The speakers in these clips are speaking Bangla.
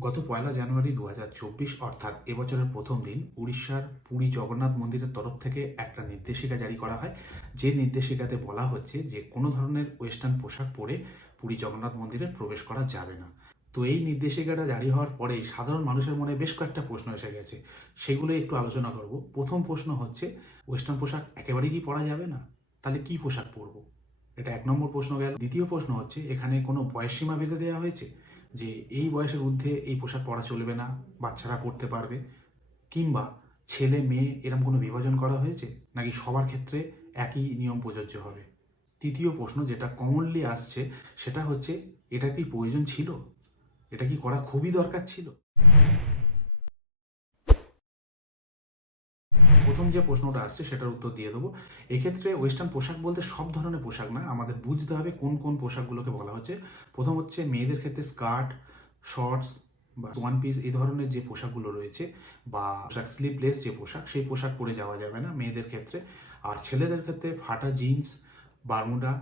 গত পয়লা জানুয়ারি দু হাজার চব্বিশ, অর্থাৎ এবছরের প্রথম দিন, উড়িষ্যার পুরী জগন্নাথ মন্দিরের তরফ থেকে একটা নির্দেশিকা জারি করা হয়। যে নির্দেশিকাতে বলা হচ্ছে যে, কোনো ধরনের ওয়েস্টার্ন পোশাক পরে পুরী জগন্নাথ মন্দিরে প্রবেশ করা যাবে না। তো এই নির্দেশিকাটা জারি হওয়ার পরেই সাধারণ মানুষের মনে বেশ কয়েকটা প্রশ্ন এসে গেছে। সেগুলো একটু আলোচনা করব। প্রথম প্রশ্ন হচ্ছে, ওয়েস্টার্ন পোশাক একেবারেই কি পরা যাবে না? তাহলে কি পোশাক পরবো? এটা এক নম্বর প্রশ্ন গেল। দ্বিতীয় প্রশ্ন হচ্ছে, এখানে কোনো বয়স সীমা বেঁধে দেওয়া হয়েছে? যে এই বয়সের ঊর্ধ্বে এই পোশাক পরা চলবে না, বাচ্চারা পড়তে পারবে। কিংবা ছেলে, মেয়ে এরকম কোনো বিভাজন করা হয়েছে? নাকি সবার ক্ষেত্রে একই নিয়ম প্রযোজ্য হবে? তৃতীয় প্রশ্ন যেটা কমনলি আসছে, সেটা হচ্ছে, এটা কি প্রয়োজন ছিল? এটা কি করা খুবই দরকার ছিল? প্রথম যে প্রশ্নটা আসছে সেটার উত্তর দিয়ে দেবো। এক্ষেত্রে ওয়েস্টার্ন পোশাক বলতে সব ধরনের পোশাক না আমাদের বুঝতে হবে কোন কোন পোশাকগুলোকে বলা হচ্ছে। প্রথম হচ্ছে মেয়েদের ক্ষেত্রে স্কার্ট, শর্টস বা ওয়ান পিস এই ধরনের যে পোশাকগুলো রয়েছে বা পোশাক স্লিপলেস যে পোশাক, সেই পোশাক পরে যাওয়া যাবে না মেয়েদের ক্ষেত্রে। আর ছেলেদের ক্ষেত্রে ফাটা jeans, Bermuda,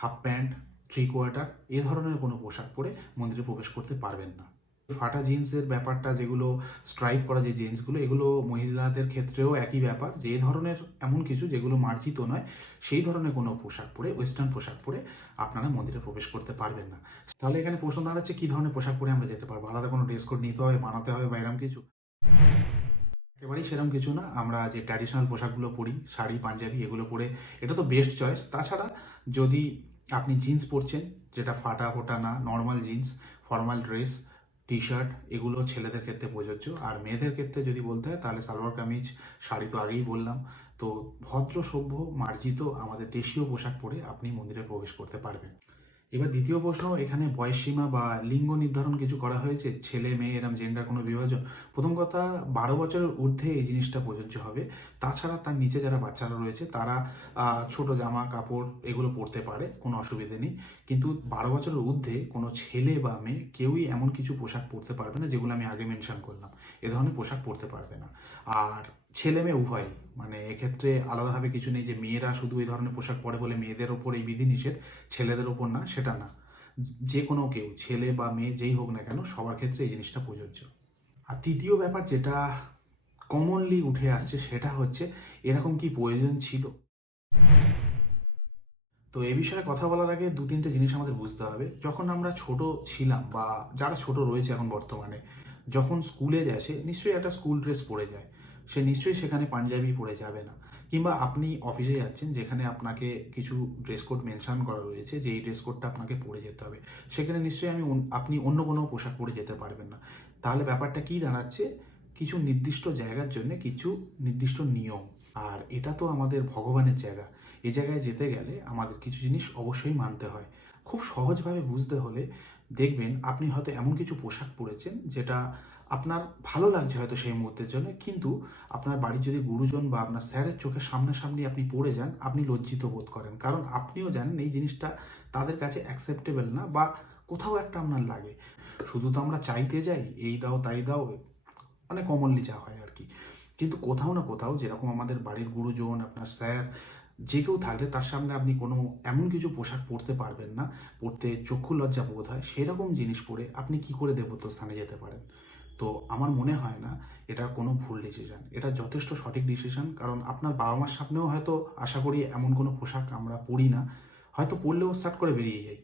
half pant three quarter এ ধরনের কোনো পোশাক পরে মন্দিরে প্রবেশ করতে পারবেন না। ফাটা জিন্সের ব্যাপারটা যেগুলো স্ট্রাইপ করা যে জিন্সগুলো, এগুলো মহিলাদের ক্ষেত্রেও একই ব্যাপার। যে ধরনের এমন কিছু যেগুলো মার্জিত নয়, সেই ধরনের কোনো পোশাক পরে ওয়েস্টার্ন পোশাক পরে আপনারা মন্দিরে প্রবেশ করতে পারবেন না। তাহলে এখানে প্রশ্ন দাঁড়াচ্ছে, কী ধরনের পোশাক পরে আমরা যেতে পারব? আলাদা কোনো ড্রেস কোড নিতে হবে, বানাতে হবে বা এরকম কিছু? একেবারেই সেরকম কিছু না। আমরা যে ট্র্যাডিশনাল পোশাকগুলো পরি, শাড়ি, পাঞ্জাবি, এগুলো পরে, এটা তো বেস্ট চয়েস তাছাড়া যদি আপনি জিন্স পরছেন, যেটা ফাটা ফোটা না normal jeans formal dress T shirt এগুলো ছেলেদের ক্ষেত্রে প্রযোজ্য। আর মেয়েদের ক্ষেত্রে যদি বলতে হয়, তাহলে সালোয়ার কামিজ, শাড়ি তো আগেই বললাম। তো ভদ্র, সভ্য, মার্জিত আমাদের দেশীয় পোশাক পরে আপনি মন্দিরে প্রবেশ করতে পারবেন। এবার দ্বিতীয় প্রশ্ন, এখানে বয়সসীমা বা লিঙ্গ নির্ধারণ কিছু করা হয়েছে? ছেলে, মেয়ে, এরম জেন্ডার কোনো বিভাজন? প্রথম কথা, বারো বছরের ঊর্ধ্বে এই জিনিসটা প্রযোজ্য হবে। তাছাড়া তার নিচে যারা বাচ্চারা রয়েছে, তারা ছোট জামা, কাপড় এগুলো পরতে পারে, কোনো অসুবিধে নেই। কিন্তু বারো বছরের ঊর্ধ্বে কোনো ছেলে বা মেয়ে কেউই এমন কিছু পোশাক পরতে পারবে না, যেগুলো আমি আগে মেনশন করলাম। এ ধরনের পোশাক পরতে পারবে না। আর ছেলে মেয়ে উভয়। মানে এক্ষেত্রে আলাদাভাবে কিছু নেই যে মেয়েরা শুধু এই ধরনের পোশাক পরে বলে মেয়েদের ওপর এই বিধিনিষেধ, ছেলেদের ওপর না, সেটা না। যে কোনো কেউ, ছেলে বা মেয়ে যেই হোক না কেন, সবার ক্ষেত্রে এই জিনিসটা প্রযোজ্য। আর তৃতীয় ব্যাপার যেটা কমনলি উঠে আসছে সেটা হচ্ছে, এরকম কি প্রয়োজন ছিল? তো এ বিষয়ে কথা বলার আগে দু তিনটে জিনিস আমাদের বুঝতে হবে। যখন আমরা ছোট ছিলাম বা যারা ছোট রয়েছে এখন বর্তমানে, যখন স্কুলে যায় সে, নিশ্চয়ই একটা স্কুল ড্রেস পরে যায়। সে নিশ্চয়ই সেখানে পাঞ্জাবি পরে যাবে না। কিংবা আপনি অফিসে যাচ্ছেন, যেখানে আপনাকে কিছু ড্রেস কোড মেনশন করা রয়েছে যে এই ড্রেস কোডটা আপনাকে পরে যেতে হবে। সেখানে নিশ্চয়ই আমি আপনি অন্য কোনো পোশাক পরে যেতে পারবেন না। তাহলে ব্যাপারটা কি দাঁড়াচ্ছে? কিছু নির্দিষ্ট জায়গার জন্য কিছু নির্দিষ্ট নিয়ম। আর এটা তো আমাদের ভগবানের জায়গা। এই জায়গায় যেতে গেলে আমাদের কিছু জিনিস অবশ্যই মানতে হয়। খুব সহজভাবে বুঝতে হলে দেখবেন আপনি হয়তো এমন কিছু পোশাক পরেছেন যেটা আপনার ভালো লাগছে হয়তো সেই মুহূর্তের জন্য, কিন্তু আপনার বাড়ির যদি গুরুজন বা আপনার স্যারের চোখের সামনাসামনি আপনি পড়ে যান, আপনি লজ্জিত বোধ করেন। কারণ আপনিও জানেন এই জিনিসটা তাদের কাছে অ্যাকসেপ্টেবল না বা কোথাও একটা আপনার লাগে। শুধু তো আমরা চাইতে যাই, এই দাও, তাই দাও মানে কমনলি যা হয় আর কি। কিন্তু কোথাও না কোথাও যেরকম আমাদের বাড়ির গুরুজন, আপনার স্যার যে কেউ থাকলে তার সামনে আপনি কোনো এমন কিছু পোশাক পরতে পারবেন না, পরতে চক্ষু লজ্জা বোধ হয়, সেরকম জিনিস পরে আপনি কি করে দেবত্ব স্থানে যেতে পারেন? তো আমার মনে হয় না এটা কোনো ভুল ডিসিশন এটা যথেষ্ট সঠিক ডিসিশন কারণ আপনার বাবা মার সামনেও হয়তো আশা করি এমন কোনো পোশাক আমরা পরি না। হয়তো পরলেও স্টার্ট করে বেরিয়ে যাই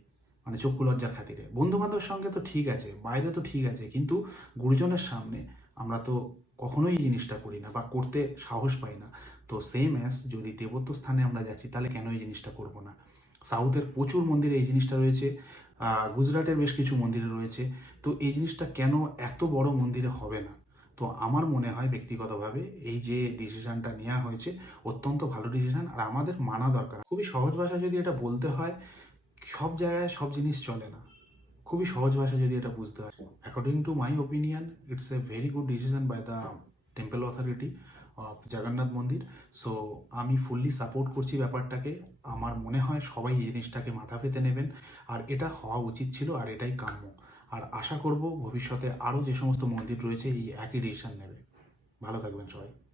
মানে চক্ষু লজ্জার খাতিরে। বন্ধু বান্ধবের সঙ্গে তো ঠিক আছে, বাইরে তো ঠিক আছে, কিন্তু গুরুজনের সামনে আমরা তো কখনোই এই জিনিসটা করি না বা করতে সাহস পাই না। তো সেম অ্যাজ যদি দেবত্ব স্থানে আমরা যাচ্ছি, তাহলে কেন এই জিনিসটা করব না? সাউথের প্রচুর মন্দিরে এই জিনিসটা রয়েছে গুজরাটের বেশ কিছু মন্দিরে রয়েছে। তো এই জিনিসটা কেন এত বড় মন্দিরে হবে না? তো আমার মনে হয় ব্যক্তিগতভাবে এই যে ডিসিশানটা নেওয়া হয়েছে, অত্যন্ত ভালো ডিসিশান আর আমাদের মানা দরকার। খুবই সহজ ভাষা যদি এটা বলতে হয়, সব জায়গায় সব জিনিস চলে না। খুবই সহজ ভাষা যদি এটা বুঝতে হয়। According to my opinion it's a very good decision by the temple authority of Jagannath Mandir. So আমি ফুললি সাপোর্ট করছি ব্যাপারটাকে। আমার মনে হয় সবাই এই জিনিসটাকে মাথা পেতে নেবেন। আর এটা হওয়া উচিত ছিল আর এটাই কাম্য। আর আশা করব ভবিষ্যতে আরও যে সমস্ত মন্দির রয়েছে, এই একই ডিসিশন নেবে। ভালো থাকবেন সবাই।